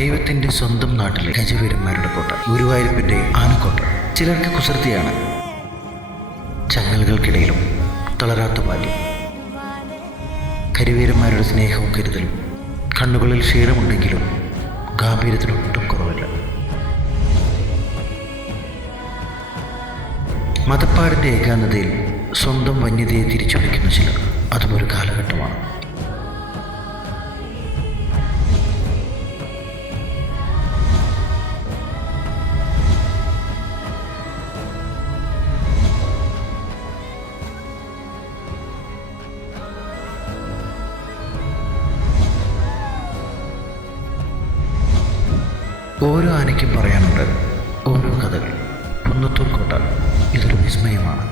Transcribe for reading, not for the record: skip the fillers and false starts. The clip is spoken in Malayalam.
ദൈവത്തിൻ്റെ സ്വന്തം നാട്ടിലെ ഗജവീരന്മാരുടെ കോട്ട, ഗുരുവായൂരപ്പൻ്റെ ആനക്കോട്ട. ചിലർക്ക് കുസൃതിയാണ്, ചങ്ങലുകൾക്കിടയിലും തളരാത്ത ബാല്യം. കരിവീരന്മാരുടെ സ്നേഹവും കരുതലും. കണ്ണുകളിൽ ക്ഷീണമുണ്ടെങ്കിലും ഗാംഭീര്യത്തിനൊട്ടും കുറവില്ല. മതപ്പാടിൻ്റെ ഏകാന്തതയിൽ സ്വന്തം വന്യതയെ തിരിച്ചു വിളിക്കുന്ന ചിലർ, അതും ഒരു കാലഘട്ടമാണ്. ഓരോ ആനയ്ക്കും പറയാനുണ്ട് ഓരോ കഥകൾ. കുന്നത്തൂർ കോട്ട ഇതൊരു വിസ്മയമാണ്.